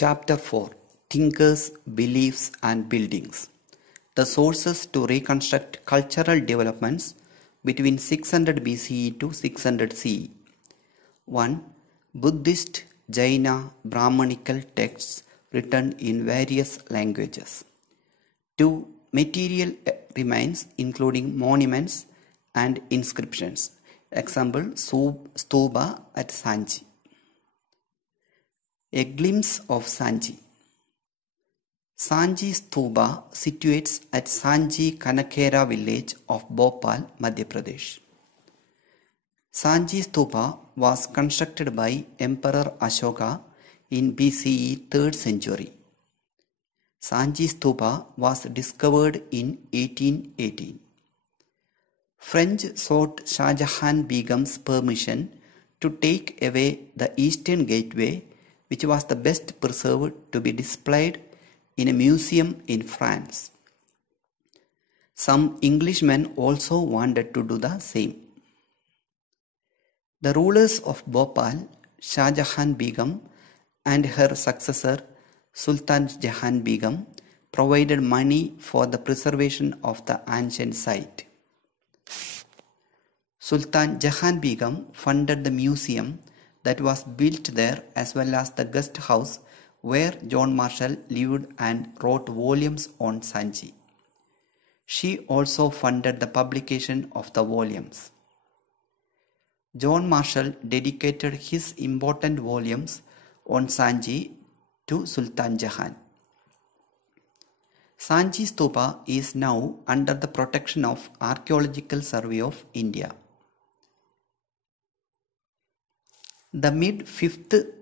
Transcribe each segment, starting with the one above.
Chapter 4: Thinkers, Beliefs and Buildings. The sources to reconstruct cultural developments between 600 BCE to 600 CE. 1. Buddhist, Jaina, Brahmanical texts written in various languages. 2. Material remains including monuments and inscriptions. Example, stupa at Sanchi. A glimpse of Sanchi. Sanchi Stupa situates at Sanchi Kanakera village of Bhopal, Madhya Pradesh. Sanchi Stupa was constructed by Emperor Ashoka in BCE 3rd century. Sanchi Stupa was discovered in 1818. French sought Shah Jahan Begum's permission to take away the eastern gateway, which was the best preserved, to be displayed in a museum in France. Some Englishmen also wanted to do the same. The rulers of Bhopal, Shah Jahan Begum, and her successor Sultan Jahan Begum provided money for the preservation of the ancient site. Sultan Jahan Begum funded the museum that was built there, as well as the guest house where John Marshall lived and wrote volumes on Sanchi. She also funded the publication of the volumes. John Marshall dedicated his important volumes on Sanchi to Sultan Jahan. Sanchi Stupa is now under the protection of Archaeological Survey of India. The mid-1st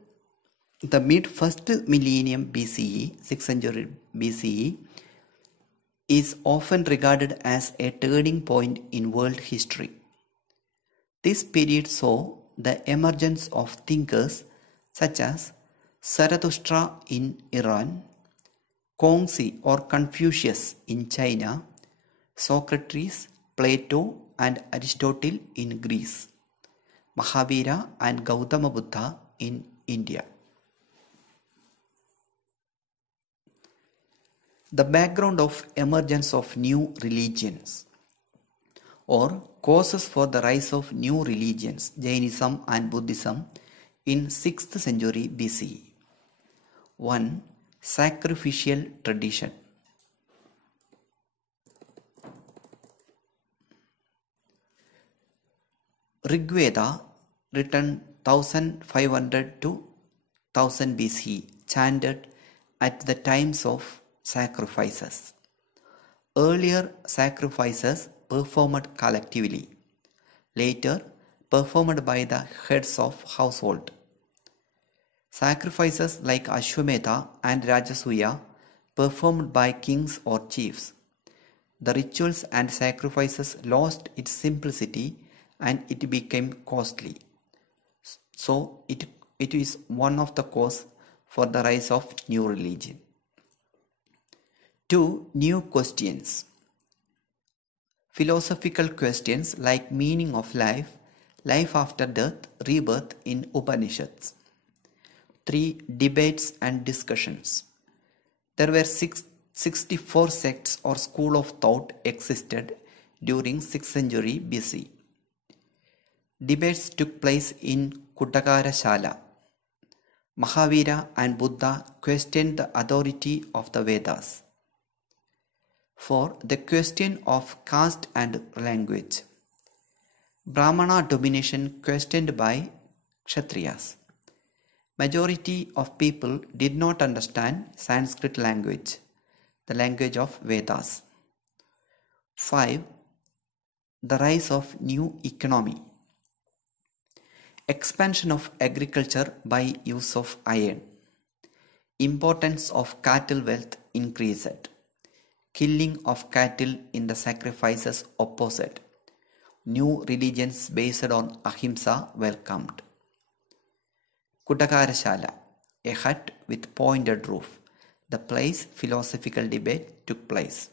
millennium BCE, 6th century BCE, is often regarded as a turning point in world history. This period saw the emergence of thinkers such as Zarathustra in Iran, Kongzi or Confucius in China, Socrates, Plato and Aristotle in Greece, Mahavira and Gautama Buddha in India. The background of emergence of new religions, or causes for the rise of new religions, Jainism and Buddhism, in 6th century BCE. 1. Sacrificial tradition. Rig Veda, written 1500 to 1000 BCE, chanted at the times of sacrifices. Earlier sacrifices performed collectively, later performed by the heads of household. Sacrifices like Ashwamedha and Rajasuya performed by kings or chiefs. The rituals and sacrifices lost its simplicity and it became costly. So it is one of the causes for the rise of new religion. 2. New questions. Philosophical questions like meaning of life, life after death, rebirth in Upanishads. 3. Debates and discussions. There were 64 sects or school of thought existed during 6th century BC. Debates took place in Kutakara Shala. Mahavira and Buddha questioned the authority of the Vedas. 4. The question of caste and language. Brahmana domination questioned by Kshatriyas. Majority of people did not understand Sanskrit language, the language of Vedas. 5. The rise of new economy. Expansion of agriculture by use of iron. Importance of cattle wealth increased. Killing of cattle in the sacrifices opposite. New religions based on ahimsa welcomed. Kutakara a hut with pointed roof. The place philosophical debate took place.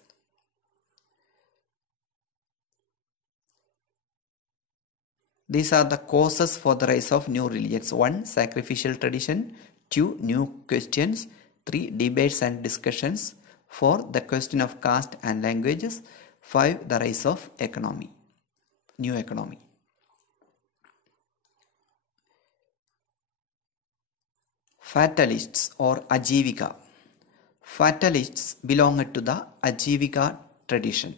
These are the causes for the rise of new religions. 1. Sacrificial tradition. 2 new questions, 3 debates and discussions, 4 the question of caste and languages, 5 the rise of new economy. Fatalists or Ajivika. Fatalists belonged to the Ajivika tradition.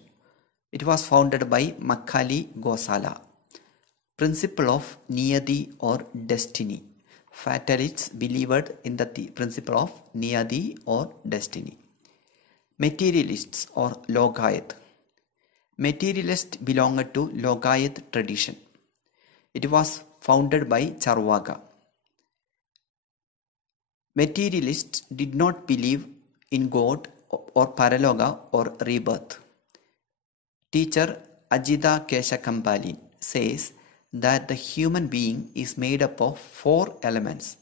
It was founded by Macaulay Gosala. Principle of Niyati or destiny. Fatalists believed in the principle of Niyati or destiny. Materialists or Logayat. Materialists belonged to Logayat tradition. It was founded by Charvaka. Materialists did not believe in God or Paraloga or rebirth. Teacher Ajita Keshakampalin says that the human being is made up of 4 elements: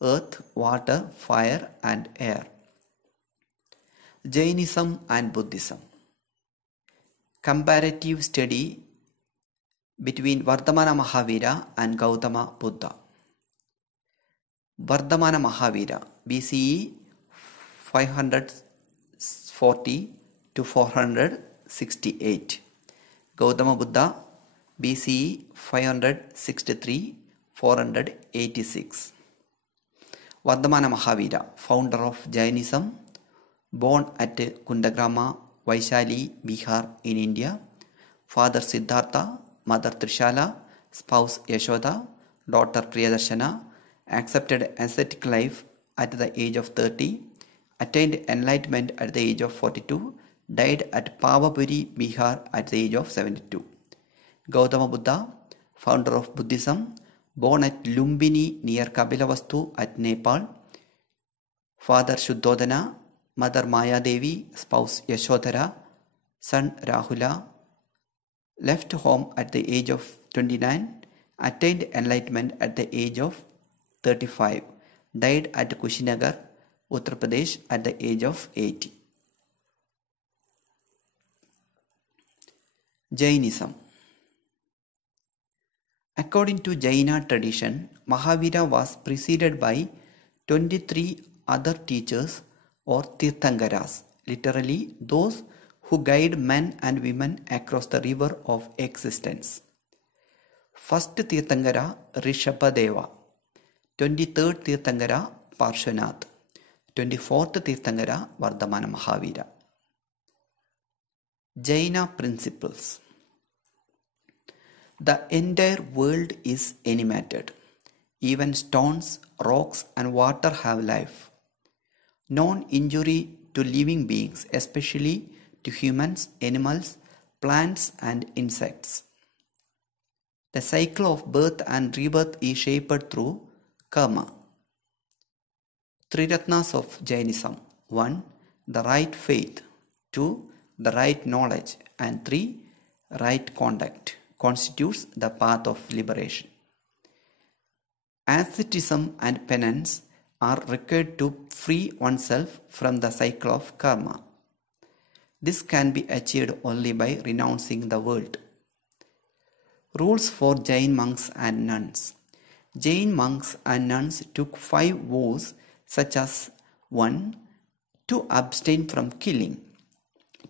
earth, water, fire and air. Jainism and Buddhism. Comparative study between Vardhamana Mahavira and Gautama Buddha. Vardhamana Mahavira, BCE 540 to 468. Gautama Buddha, BCE 563 486. Vardhamana Mahavira, founder of Jainism, born at Kundagrama, Vaishali, Bihar in India. Father Siddhartha, mother Trishala, spouse Yashoda, daughter Priyadarshana. Accepted ascetic life at the age of 30, attained enlightenment at the age of 42, died at Pavapuri, Bihar at the age of 72. Gautama Buddha, founder of Buddhism, born at Lumbini near Kapilavastu at Nepal. Father Shuddhodana, mother Maya Devi, spouse Yashodhara, son Rahula. Left home at the age of 29, attained enlightenment at the age of 35, died at Kushinagar, Uttar Pradesh at the age of 80. Jainism. According to Jaina tradition, Mahavira was preceded by 23 other teachers or Tirthankaras, literally those who guide men and women across the river of existence. First Tirthankara, Rishabhadeva. 23rd Tirthankara, Parshvanath. 24th Tirthankara, Vardhamana Mahavira. Jaina principles. The entire world is animated. Even stones, rocks and water have life. Non-injury to living beings, especially to humans, animals, plants and insects. The cycle of birth and rebirth is shaped through karma. 3 Ratnas of Jainism. 1. The right faith. 2. The right knowledge. And 3. Right conduct constitutes the path of liberation. Asceticism and penance are required to free oneself from the cycle of karma. This can be achieved only by renouncing the world. Rules for Jain monks and nuns. Jain monks and nuns took 5 vows such as 1. To abstain from killing.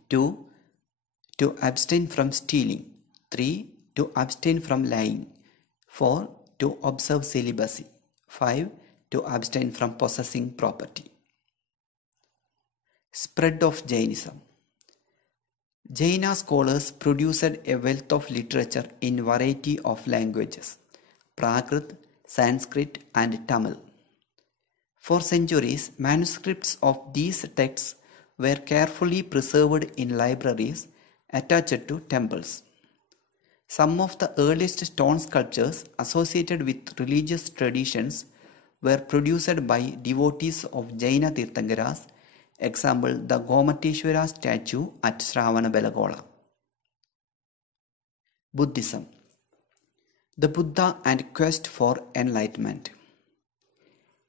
2. To abstain from stealing. 3. To abstain from lying. 4. To observe celibacy. 5. To abstain from possessing property. Spread of Jainism. Jaina scholars produced a wealth of literature in variety of languages: Prakrit, Sanskrit and Tamil. For centuries, manuscripts of these texts were carefully preserved in libraries attached to temples. Some of the earliest stone sculptures associated with religious traditions were produced by devotees of Jaina Tirthankaras, example the Gomateshwara statue at Shravanabelagola. Buddhism. The Buddha and quest for enlightenment.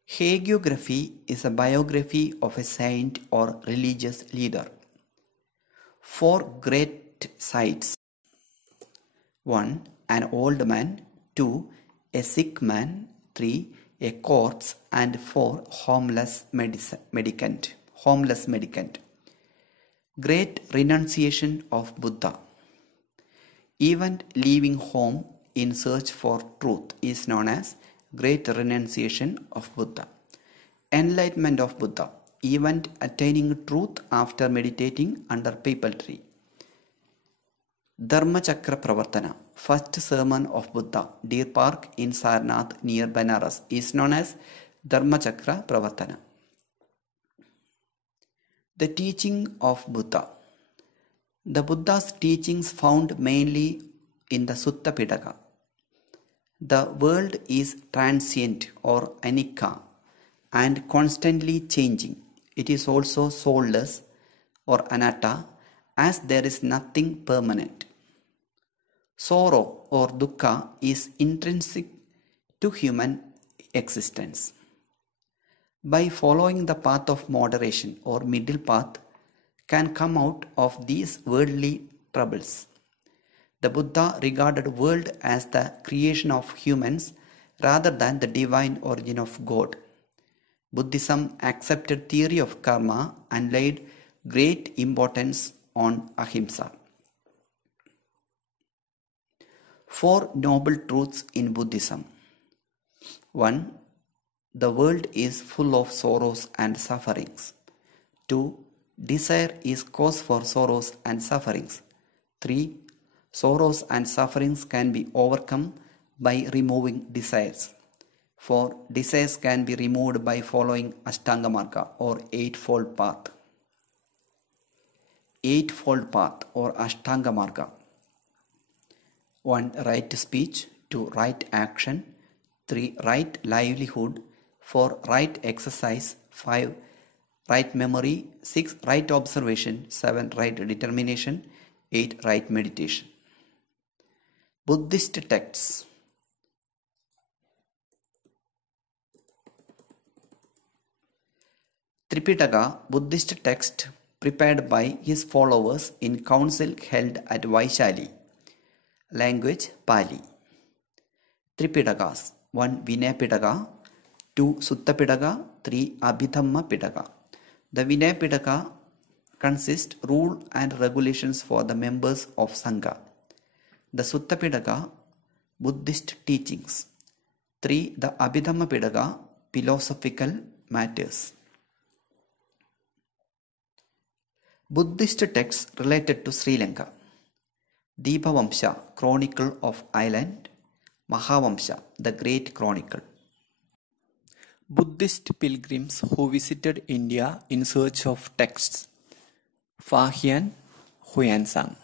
Hagiography is a biography of a saint or religious leader. 4 great sights. 1. An old man. 2. A sick man. 3. a corpse, and 4 homeless mendicant. Great renunciation of Buddha. Even leaving home in search for truth is known as great renunciation of Buddha. Enlightenment of Buddha. Even attaining truth after meditating under peepal tree. Dharma Chakra Pravartana. First sermon of Buddha, Deer Park in Sarnath near Banaras, is known as Dharma Chakra Pravartana. The teaching of Buddha. The Buddha's teachings found mainly in the Sutta Pitaka. The world is transient or anicca and constantly changing. It is also soulless or anatta, as there is nothing permanent. Sorrow or dukkha is intrinsic to human existence. By following the path of moderation or middle path, can come out of these worldly troubles. The Buddha regarded world as the creation of humans rather than the divine origin of God. Buddhism accepted theory of karma and laid great importance on ahimsa. 4 noble truths in Buddhism. 1. The world is full of sorrows and sufferings. 2. Desire is cause for sorrows and sufferings. 3. Sorrows and sufferings can be overcome by removing desires. 4. Desires can be removed by following Ashtanga Marga or Eightfold Path. Eightfold Path or Ashtanga Marga. 1. Right speech. 2. Right action. 3. Right livelihood. 4. Right exercise. 5. Right memory. 6. Right observation. 7. Right determination. 8. Right meditation. Buddhist texts. Tripitaka, Buddhist text prepared by his followers in council held at Vaishali. Language Pali. Tripitakas. 1. Vinaya Pitaka. 2. Sutta Pitaka. 3. Abhidhamma Pitaka. The Vinaya Pitaka consists rule and regulations for the members of Sangha. The Sutta Pitaka, Buddhist teachings. 3. The Abhidhamma Pitaka, philosophical matters. Buddhist texts related to Sri Lanka. Deepavamsha, Chronicle of Island. Mahavamsha, the Great Chronicle. Buddhist pilgrims who visited India in search of texts. Fahian Huyansang.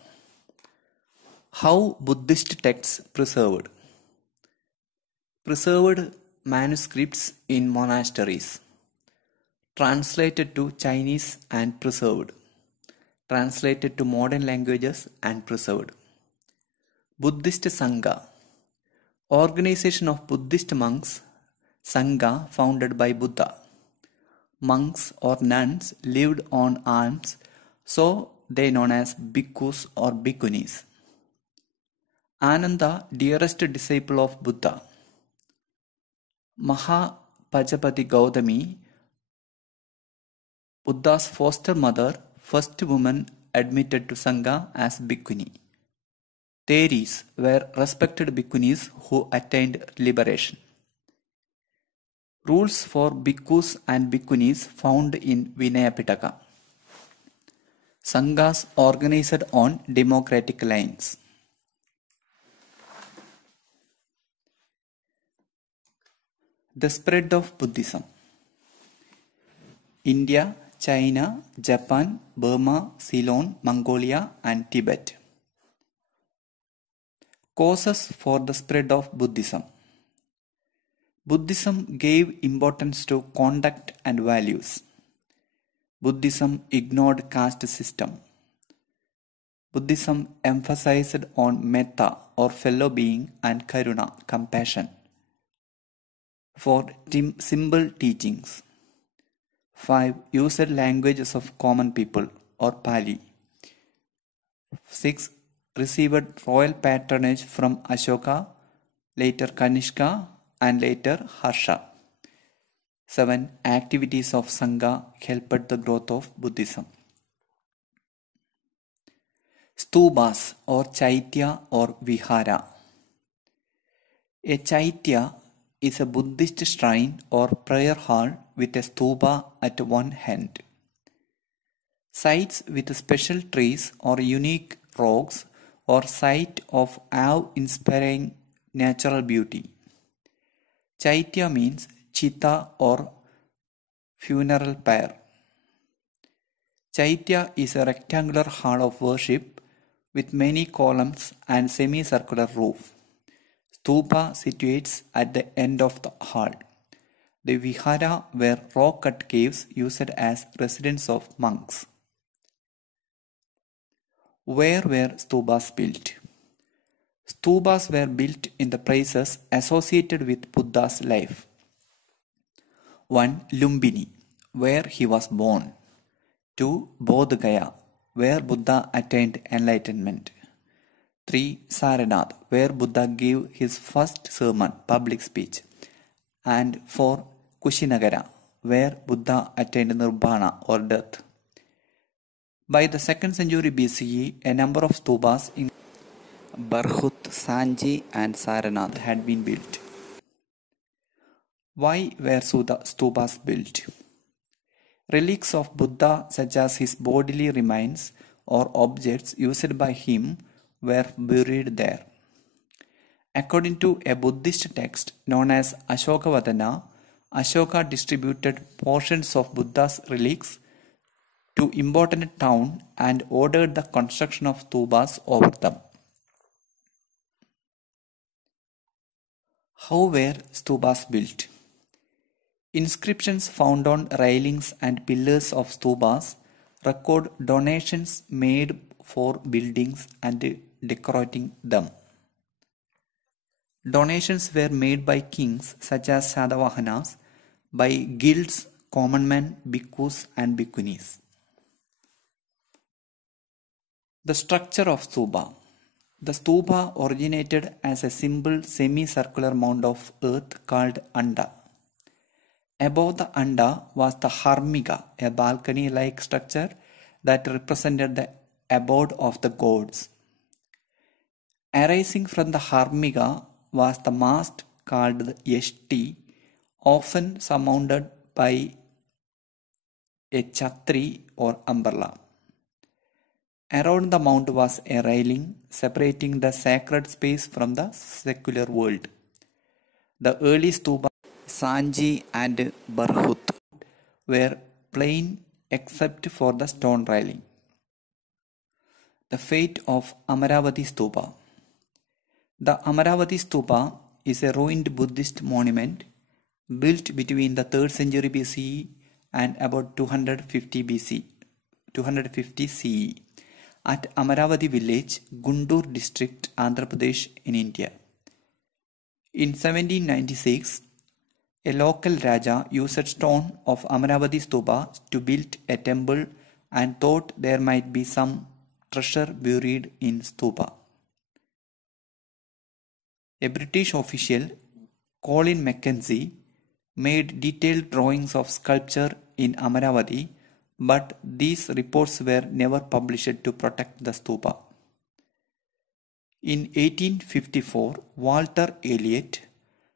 How Buddhist texts preserved. Preserved manuscripts in monasteries. Translated to Chinese and preserved. Translated to modern languages and preserved. Buddhist Sangha. Organization of Buddhist monks. Sangha founded by Buddha. Monks or nuns lived on alms, so they known as bhikkhus or bhikkhunis. Ananda, dearest disciple of Buddha. Mahapajapati Gautami, Buddha's foster mother, first woman admitted to Sangha as bhikkhuni. Theris were respected bhikkhunis who attained liberation. Rules for bhikkhus and bhikkhunis found in Vinaya Pitaka. Sanghas organized on democratic lines. The spread of Buddhism. India, China, Japan, Burma, Ceylon, Mongolia and Tibet. Causes for the spread of Buddhism. Buddhism gave importance to conduct and values. Buddhism ignored caste system. Buddhism emphasized on metta or fellow being and karuna, compassion. 4. Simple teachings. 5. Used languages of common people or Pali. 6. Received royal patronage from Ashoka, later Kanishka and later Harsha. 7. Activities of Sangha helped the growth of Buddhism. Stupas or Chaitya or Vihara. A Chaitya is a Buddhist shrine or prayer hall with a stupa at one end. Sites with special trees or unique rocks or site of awe-inspiring natural beauty. Chaitya means chitta or funeral pyre. Chaitya is a rectangular hall of worship with many columns and semicircular roof. Stupa situates at the end of the hall. The vihara were rock-cut caves used as residences of monks. Where were stupas built? Stupas were built in the places associated with Buddha's life. 1. Lumbini, where he was born. 2. Bodh Gaya, where Buddha attained enlightenment. 3. Sarnath, where Buddha gave his first sermon, public speech. And 4. Kushinagara, where Buddha attained nirvana or death. By the 2nd century BCE, a number of stupas in Barhut, Sanji and Sarnath had been built. Why were stupas built? Relics of Buddha such as his bodily remains or objects used by him were buried there. According to a Buddhist text known as Ashokavadana, Ashoka distributed portions of Buddha's relics to important towns and ordered the construction of stupas over them. How were stupas built? Inscriptions found on railings and pillars of stupas record donations made for buildings and decorating them. Donations were made by kings such as Sadavahanas, by guilds, common men, bhikkhus and bhikkhunis. The structure of stupa. The stupa originated as a simple semicircular mound of earth called anda. Above the anda was the harmiga, a balcony-like structure that represented the abode of the gods. Arising from the harmiga was the mast called the yashti, often surmounted by a chhatri or umbrella. Around the mount was a railing separating the sacred space from the secular world. The early stupas, Sanji and Barhut, were plain except for the stone railing. The fate of Amaravati Stupa. The Amaravati Stupa is a ruined Buddhist monument built between the 3rd century BCE and about 250 CE at Amaravati village, Guntur district, Andhra Pradesh in India. In 1796, a local Raja used stone of Amaravati Stupa to build a temple and thought there might be some treasure buried in stupa. A British official, Colin Mackenzie, made detailed drawings of sculpture in Amaravati, but these reports were never published to protect the stupa. In 1854, Walter Elliot,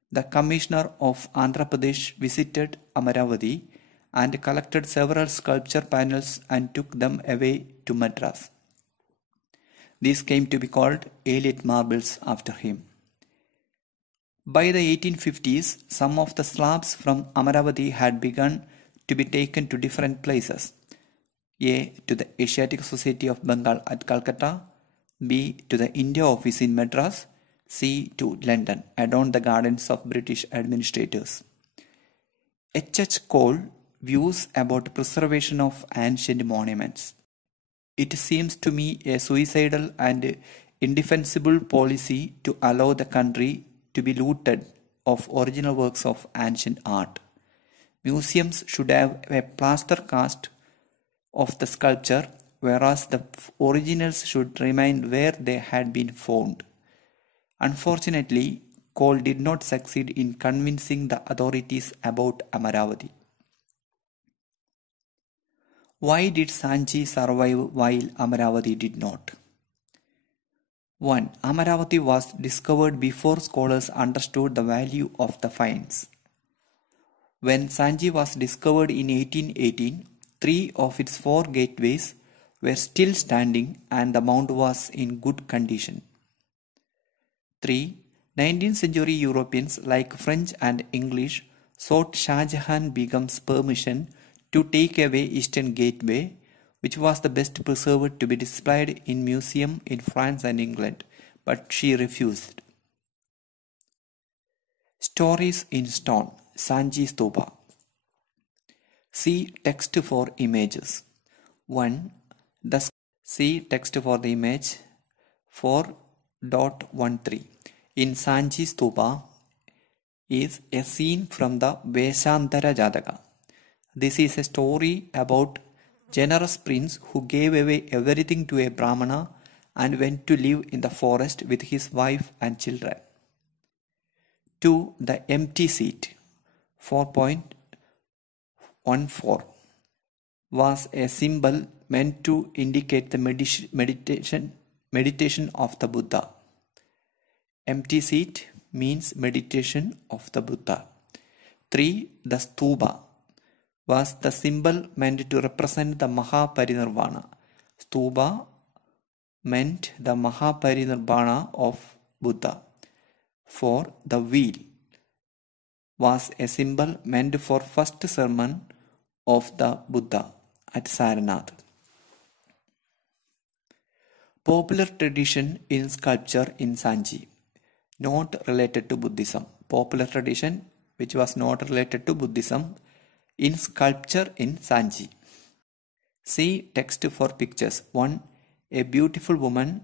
the Commissioner of Andhra Pradesh, visited Amaravati and collected several sculpture panels and took them away to Madras. These came to be called Elliot marbles after him. By the 1850s, some of the slabs from Amaravati had begun to be taken to different places. A. To the Asiatic Society of Bengal at Calcutta. B. To the India office in Madras. C. To London, adorn the gardens of British administrators. H. Cole views about preservation of ancient monuments. It seems to me a suicidal and indefensible policy to allow the country to be looted of original works of ancient art. Museums should have a plaster cast of the sculpture, whereas the originals should remain where they had been found. Unfortunately, call did not succeed in convincing the authorities about Amaravati. Why did Sanchi survive while Amaravati did not? 1. Amaravati was discovered before scholars understood the value of the finds. When Sanchi was discovered in 1818, 3 of its 4 gateways were still standing and the mount was in good condition. 3. 19th century Europeans like French and English sought Shah Jahan Begum's permission to take away Eastern Gateway, which was the best preserved to be displayed in museum in France and England, but she refused. Stories in stone, Sanchi Stupa. See text for images. 1. See text for the image 4.13. In Sanchi Stupa is a scene from the Veshantara Jataka. This is a story about generous prince who gave away everything to a Brahmana and went to live in the forest with his wife and children. 2. The empty seat 4.14 was a symbol meant to indicate the meditation of the Buddha. Empty seat means meditation of the Buddha. 3. The stupa was the symbol meant to represent the Mahaparinirvana. Stupa meant the Mahaparinirvana of Buddha. 4. The wheel was a symbol meant for first sermon of the Buddha at Saranath. Popular tradition in sculpture in Sanchi, not related to Buddhism. Popular tradition which was not related to Buddhism in sculpture in Sanchi. See text for pictures. 1. A beautiful woman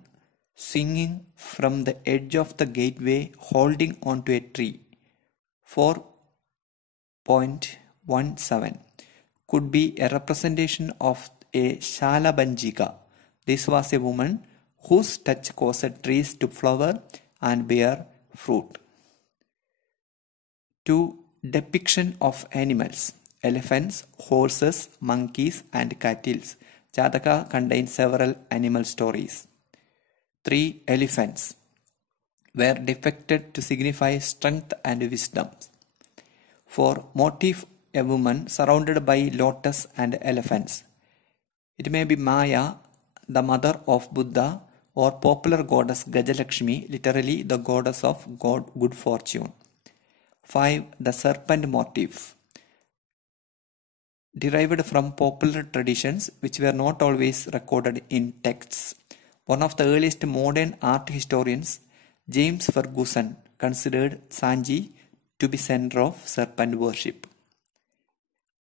swinging from the edge of the gateway holding onto a tree. 4.17 could be a representation of a Shalabanjika. This was a woman whose touch caused trees to flower and bear fruit. 2. Depiction of animals. Elephants, horses, monkeys and cattle. Jataka contains several animal stories. 3. Elephants were depicted to signify strength and wisdom. 4. Motif: a woman surrounded by lotus and elephants. It may be Maya, the mother of Buddha, or popular goddess Gajalakshmi, literally the goddess of good fortune. 5. The serpent motif, derived from popular traditions which were not always recorded in texts. One of the earliest modern art historians, James Ferguson, considered Sanchi to be center of serpent worship.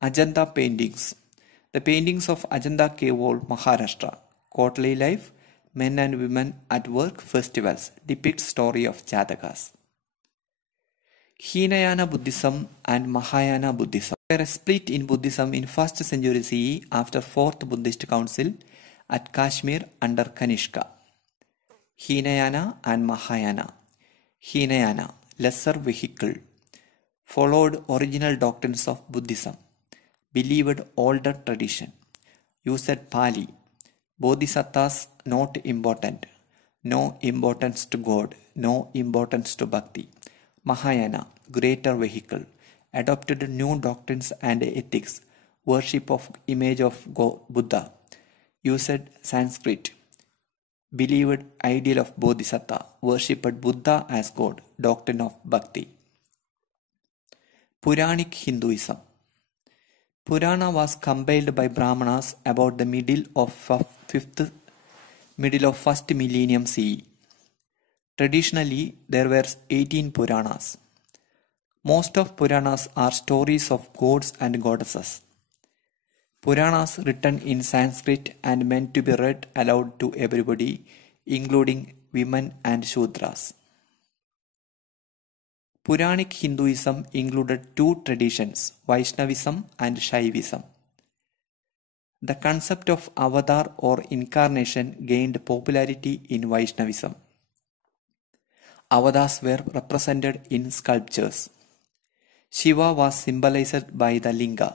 Ajanta paintings. The paintings of Ajanta Cave Wall, Maharashtra, courtly life, men and women at work, festivals, depict story of Jatakas. Hinayana Buddhism and Mahayana Buddhism were split in Buddhism in 1st century CE after 4th Buddhist Council at Kashmir under Kanishka. Hinayana and Mahayana. Hinayana, lesser vehicle, followed original doctrines of Buddhism, believed older tradition, used Pali, Bodhisattvas not important, no importance to God, no importance to Bhakti. Mahayana, greater vehicle, adopted new doctrines and ethics, worship of image of Buddha, used Sanskrit, believed ideal of Bodhisattva, worshipped Buddha as God, doctrine of Bhakti. Puranic Hinduism. Purana was compiled by Brahmanas about the middle of 1st millennium CE. Traditionally, there were 18 Puranas. Most of Puranas are stories of gods and goddesses. Puranas written in Sanskrit and meant to be read aloud to everybody, including women and Shudras. Puranic Hinduism included 2 traditions, Vaishnavism and Shaivism. The concept of avatar or incarnation gained popularity in Vaishnavism. Avatars were represented in sculptures. Shiva was symbolized by the linga.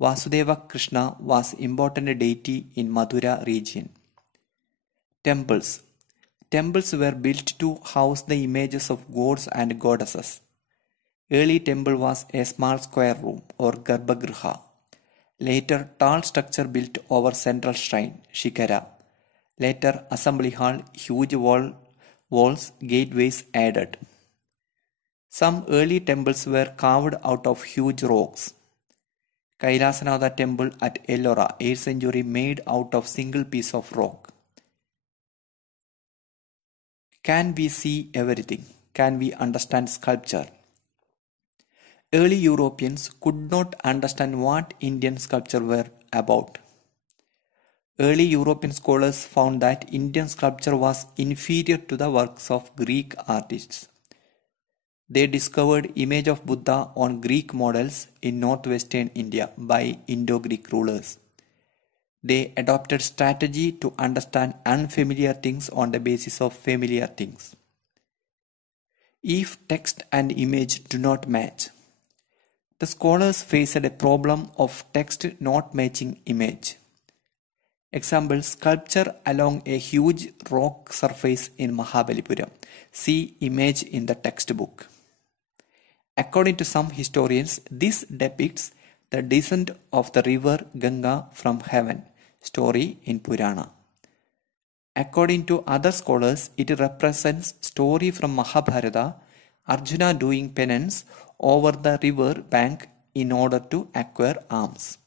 Vasudeva Krishna was important deity in Madhura region. Temples. Temples were built to house the images of gods and goddesses. Early temple was a small square room or Garbhagriha. Later, tall structure built over central shrine, Shikara. Later, assembly hall, huge walls, gateways added. Some early temples were carved out of huge rocks. Kailasanatha temple at Ellora, 8th century, made out of single piece of rock. Can we see everything? Can we understand sculpture? Early Europeans could not understand what Indian sculpture were about. Early European scholars found that Indian sculpture was inferior to the works of Greek artists. They discovered image of Buddha on Greek models in northwestern India by Indo-Greek rulers. They adopted strategy to understand unfamiliar things on the basis of familiar things. If text and image do not match, the scholars faced a problem of text not matching image. Example, sculpture along a huge rock surface in Mahabalipuram. See image in the textbook. According to some historians, this depicts the descent of the river Ganga from heaven, story in Purana. According to other scholars, it represents story from Mahabharata, Arjuna doing penance over the river bank in order to acquire alms.